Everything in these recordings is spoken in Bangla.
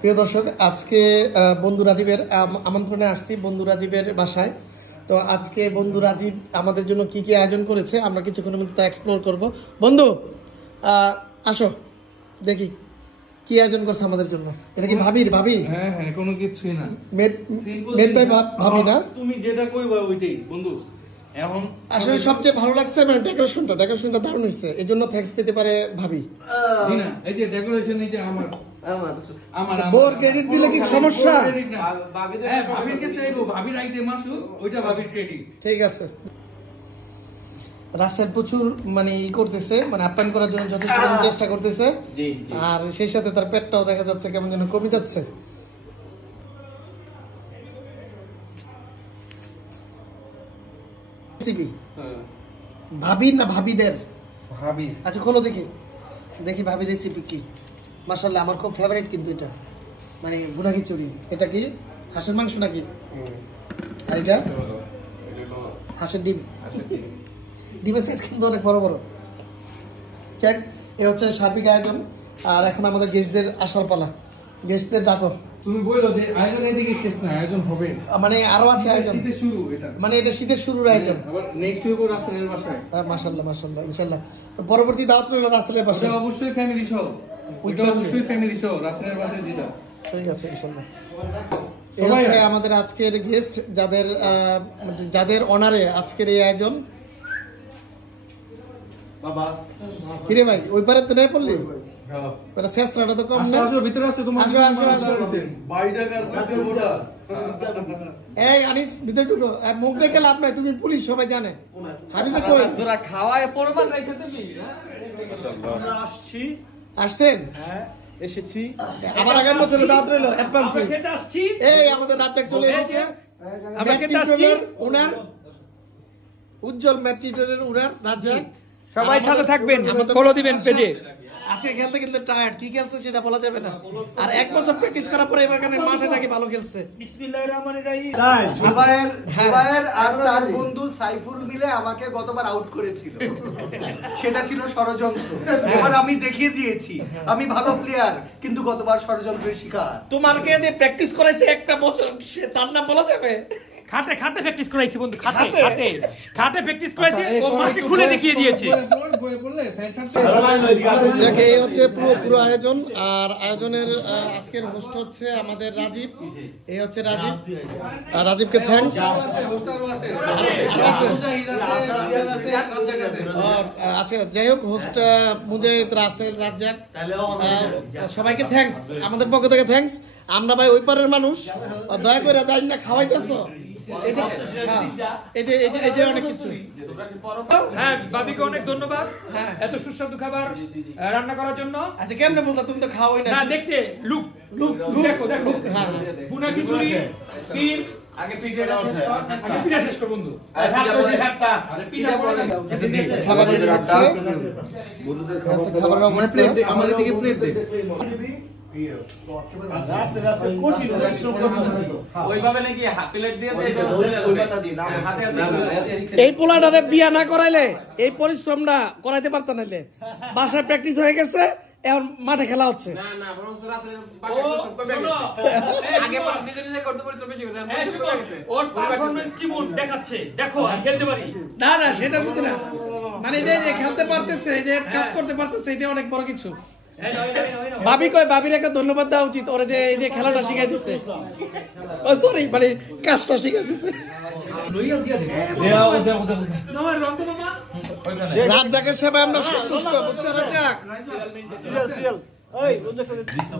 প্রিয় দর্শক, আজকে বন্ধু রাজীবের আমন্ত্রণে আসছি বন্ধু রাজীবের বাসায়। তো আজকে বন্ধু রাজীব আমাদের জন্য কি কি আয়োজন করেছে আমরা কিছুক্ষণের মধ্যে এক্সপ্লোর করব। বন্ধু আসো দেখি কি আয়োজন করছে আমাদের জন্য। এটা কি ভাবির? ভাবি? হ্যাঁ হ্যাঁ, কোনো কিছুই না, মেড বাই ভাবি না? তুমি যেটা কইবা ওইটাই বন্ধু। এখন আসলে সবচেয়ে ভালো লাগছে মানে ডেকোরেশনটা দারুণ হয়েছে, এই জন্য থ্যাঙ্কস পেতে পারে ভাবি। জি না, এই যে ডেকোরেশন, এই যে আমার বোর ক্রেডিট দিলে কি সমস্যা? ভাবির কাছে আইবো, ভাবির আইটেম আসুক, ওইটা ভাবির ক্রেডিট। ঠিক আছে। রাসেল প্রচুর মানে ই করতেছে, মানে আপ্যায়ন করার জন্য যথেষ্ট চেষ্টা করতেছে, আর সেই সাথে তার পেটটাও দেখা যাচ্ছে কেমন যেন কমে যাচ্ছে। ভাবি না ভাবিদের? ভাবি। আচ্ছা খোলো দেখি দেখি ভাবির রেসিপি কি। মাশাআল্লাহ, আমার খুব ফেভারিট কিন্তু এটা, মানে ভুনা খিচুড়ি। এটা কি হাঁসের মাংস নাকি? আর এটা হাঁসের ডিম। ডিমের সাইজ কিন্তু অনেক বড় বড়। কেক এ হচ্ছে সার্বিক আয়োজন। আর এখন আমাদের গেস্টদের আসার পালা, গেস্টদের ডাকো। তুমি বললো যে আয়োজন এদিকে শেষ না, আয়োজন হবে, মানে আরো আছে আয়োজন। শীতের শুরু এটা, মানে এটা শীতের শুরুর আয়োজন। আবার নেক্সট উইক রাসেলের বাসায়। মাশাআল্লাহ মাশাআল্লাহ, ইনশাআল্লাহ। পরবর্তী দাওয়াত রইল রাসেলের বাসায়। ওটা অবশ্যই ফ্যামিলি সহ, ওইটা অবশ্যই ফ্যামিলি সহ রাসেলের বাসায় দিতা। ঠিক আছে ইনশাআল্লাহ। এই হচ্ছে আমাদের আজকের গেস্ট, যাদের অনারে আজকের এই আয়োজন। বাবা কিরে ভাই, ওই পারে তো নাই পড়লি? ওটা শেষরাটা তো কম না। আসো ভিতরে আসো, তোমার আসো আসো আসো। এই আনিস ভিতরে ঢুকো, মুখ দেখে লাভ নাই, তুমি পুলিশ সবাই জানে। হাবিজে কই? তোরা খাওয়ায় প্রমাণ রেখে দিবি। আমরা আসছি। আসছেন? হ্যাঁ এসেছি। আবার আগামী বছরে দাওয়াত রইল অ্যাডভান্সে। আমরা খেতে আসছি। এই আমাদের রাজ্জাক চলে এসেছে। আমরা খেতে আসছি। ওনার উজ্জ্বল ম্যাট্রিটোরের ওনার রাজ্জাক। সবাই সাথে থাকবেন, ফলো দিবেন পেজে। আজকে খেলতে খেলতে টায়ার্ড, কি খেলছে সেটা বলা যাবে না। আর এক বছর প্র্যাকটিস করার পরে এবার কানে মাঠে নাকি ভালো খেলছে। বিসমিল্লাহির রহমানির রহিম। তাই জুবায়ের আর তার বন্ধু সাইফুল মিলে আমাকে গতবার আউট করেছিল, সেটা ছিল ষড়যন্ত্র। এবার আমি দেখিয়ে দিয়েছি আমি ভালো প্লেয়ার, কিন্তু গতবার ষড়যন্ত্রের শিকার। তোমাকে যে প্র্যাকটিস করাইছে একটা বছর, তার নাম বলা যাবে? খাটে খাটে প্র্যাকটিস করাইছি বন্ধু, খাটে খাটে খাটে প্র্যাকটিস করাইছি, ও মাকে খুলে দেখিয়ে দিয়েছে। দেখে এই হচ্ছে পুরো আয়োজন। আর আয়োজনের আজকের হোস্ট হচ্ছে আমাদের রাজীব। এই হচ্ছে রাজীব, আর রাজীবকে থ্যাঙ্কস। আচ্ছা যাই হোক, হোস্ট মুজাহিদ, রাসেল, রাজ্জাক, সবাইকে থ্যাঙ্কস, আমাদের পক্ষ থেকে থ্যাঙ্কস। আমরা ভাই ওই পারের মানুষ, দয়া করে যাই না খাওয়াইতেছো, এটা অনেক কিছু। হ্যাঁ, ভাবিকে অনেক ধন্যবাদ এত সুস্বাদু খাবার রান্না করার জন্য। আচ্ছা কেমনে বলতা, তুমি তো খাওয়াই না। না দেখতে লুক দেখো দেখো, ভুনা খিচুড়ি, ডিম। আগে পিঠাটা শেষ কর, আগে পিঠা শেষ কর বন্ধু। আরে পিঠা পরে খাবার রেডি হচ্ছে, বন্ধুদের খাবার মানে প্লেট দে, আমাদের দিকে প্লেট দে। এই পোলাটারে বিয়া না করাইলে এই পরিশ্রমটা করাইতে পারত নাইলে। বাসায় প্র্যাকটিস হয়ে গেছে, এখন মাঠে খেলা হচ্ছে। না না সেটা বুঝি না, মানে যে খেলতে পারতেছে, যে কাজ করতে পারতেছে, এটা অনেক বড় কিছু। ভাবি কয়, ভাবির একটা ধন্যবাদ দেওয়া উচিত, ওরে যে এই যে খেলাটা শিখাই দিচ্ছে, সরি মানে কাজটা শিখাই দিচ্ছে। রাজ্জাকের সেবায় আমরা সন্তুষ্ট, বুঝছো রাজ্জাক?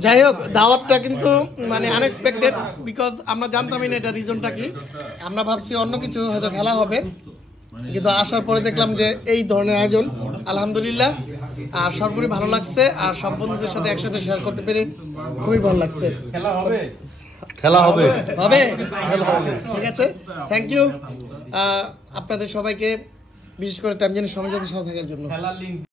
যাই হোক, দাওয়াতটা কিন্তু মানে আনএক্সপেক্টেড, বিকজ আমরা জানতামই না এটা রিজনটা কি। আমরা ভাবছি অন্য কিছু হয়তো খেলা হবে, কিন্তু আসার পরে দেখলাম যে এই ধরনের আয়োজন। আলহামদুলিল্লাহ, আর সর্বোপরি ভালো লাগছে, আর সব বন্ধুদের সাথে একসাথে শেয়ার করতে পেরে খুবই ভালো লাগছে। খেলা হবে হবে, ঠিক আছে, থ্যাংক ইউ আপনাদের সবাইকে, বিশেষ করে টাইম জেনে সমাজের সাথে থাকার জন্য।